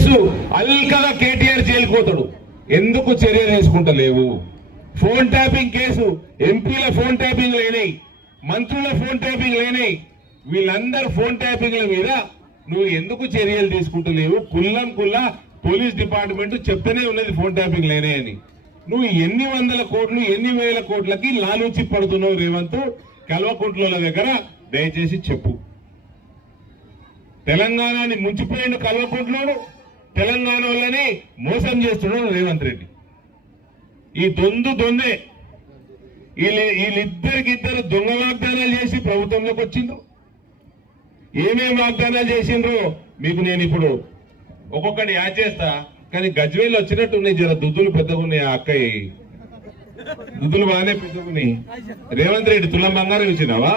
Case అల్కగా కేటీఆర్ జైలుకుపోతాడు. ఎందుకు చర్య తీసుకుంటలేవు? ఫోన్ ట్యాపింగ్ కేసు, ఎంపీల ఫోన్ ట్యాపింగ్ లేనాయి, మంత్రుల ఫోన్ ట్యాపింగ్ లేనాయి. వీళ్ళందరూ ఫోన్ ట్యాపింగ్ల మీద నువ్వు ఎందుకు చర్యలు తీసుకుంటలేవు? కుల్లా పోలీస్ డిపార్ట్మెంట్ చెప్తూనే ఉన్నది ఫోన్ ట్యాపింగ్ లేనే అని. నువ్వు ఎన్ని వందల కోట్లు ఎన్ని వేల కోట్లకి లాలూచి పడుతున్నావు రేవంత్? కల్వకుంట్ల దగ్గర దయచేసి చెప్పు. తెలంగాణని ముంచిపోయిన కల్వకుంట్లోను, తెలంగాణ వల్లనే మోసం చేస్తున్నాడు రేవంత్ రెడ్డి. ఈ దొందే వీళ్ళిద్దరికిద్దరు దొంగ వాగ్దానాలు చేసి ప్రభుత్వంలోకి వచ్చిండ్రు. ఏమేమి వాగ్దానాలు చేసిండ్రో మీకు నేను ఇప్పుడు ఒక్కొక్కటి యాడ్ చేస్తా. కానీ గజ్వేల్ వచ్చినట్టు ఉన్నాయి, జర దుద్దులు పెద్దగా ఉన్నాయి. ఆ అక్కయ్య దుద్దులు బాగానే పెద్దగున్నాయి. రేవంత్ రెడ్డి తులం బంగారం ఇచ్చినావా?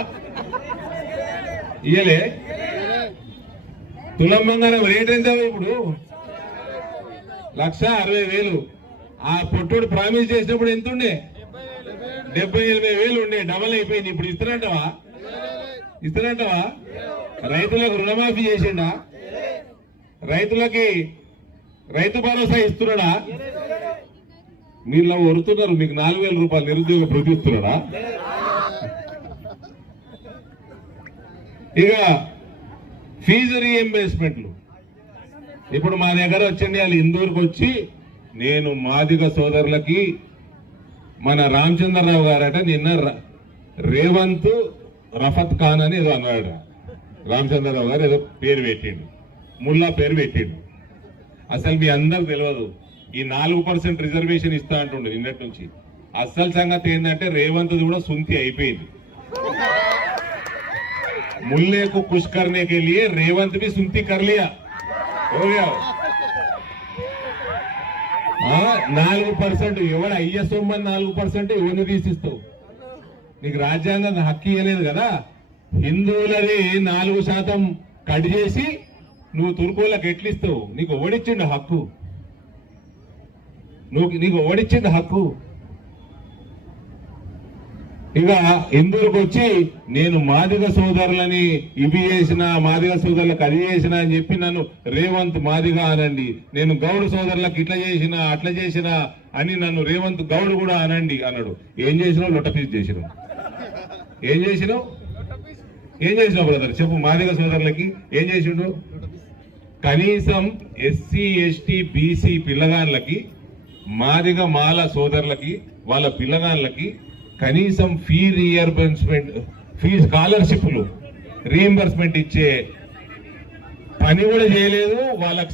ఇయ్యలే. తులం బంగారం రేట్ ఎంత ఇప్పుడు? 1,60,000. ఆ పొట్టుడు ప్రామిస్ చేసినప్పుడు ఎంత ఉండే? 78,000 ఉండే. డబల్ అయిపోయింది. ఇప్పుడు ఇస్తున్నట్టవా? రైతులకు రుణమాఫీ చేసిండా? రైతులకి రైతు భరోసా ఇస్తున్నాడా? మీరు వరుతున్నారు. మీకు 4,000 రూపాయలు నిరుద్యోగ భృతి ఇస్తున్నాడా? ఇక ఫీజు రీఎంబర్స్మెంట్లు ఇప్పుడు మా దగ్గర వచ్చింది. వాళ్ళు ఇందూరుకు వచ్చి నేను మాదిగ సోదరులకి మన రామచంద్రరావు గారట నిన్న రేవంత్ రఫత్ ఖాన్ అని ఏదో అన్నాడు. రామచంద్రరావు గారు ఏదో పేరు పెట్టిండు, ముల్లా పేరు పెట్టిండు. అసలు మీ అందరికి తెలియదు. ఈ 4% రిజర్వేషన్ ఇస్తా అంటుండే నిన్నటి నుంచి. అసలు సంగతి ఏంటంటే రేవంత్ కూడా సుంతి అయిపోయింది. मुल्ले को खुश करने के लिए रेवंत भी सुनती कर लिया, हो गया. 4% ఎవరు అయ్య సొమ్మని 4% ఎవరిని తీసిస్తావు? నీకు రాజ్యాంగం హక్కు ఇవ్వలేదు కదా. హిందువులది 4% కట్ చేసి నువ్వు తుర్కోళ్ళకి ఎట్లిస్తావు? నీకు ఓడిచ్చిండు హక్కు. నీకు ఓడిచ్చిండు హక్కు. ఇక ఇందూరుకు వచ్చి నేను మాదిగ సోదరులని ఇవి చేసిన, మాదిగ సోదరులకు అది చేసిన అని చెప్పి నన్ను రేవంత్ మాదిగ అనండి, నేను గౌడ్ సోదరులకు ఇట్లా చేసిన అట్లా చేసిన అని నన్ను రేవంత్ గౌడ్ కూడా అనండి అన్నాడు. ఏం చేసినావు? లొట్టపీస్ చేసినావు. ఏం చేసినావు బ్రదర్ చెప్పు. మాదిగ సోదరులకి ఏం చేసిండు? కనీసం ఎస్సీ ఎస్టీ బీసీ పిల్లగాళ్ళకి, మాదిగ మాల సోదరులకి వాళ్ళ పిల్లగాళ్ళకి కనీసం ఫీ స్కాలర్షిప్లు రీఎంబర్స్మెంట్ ఇచ్చే పని కూడా చేయలేదు వాళ్ళకి.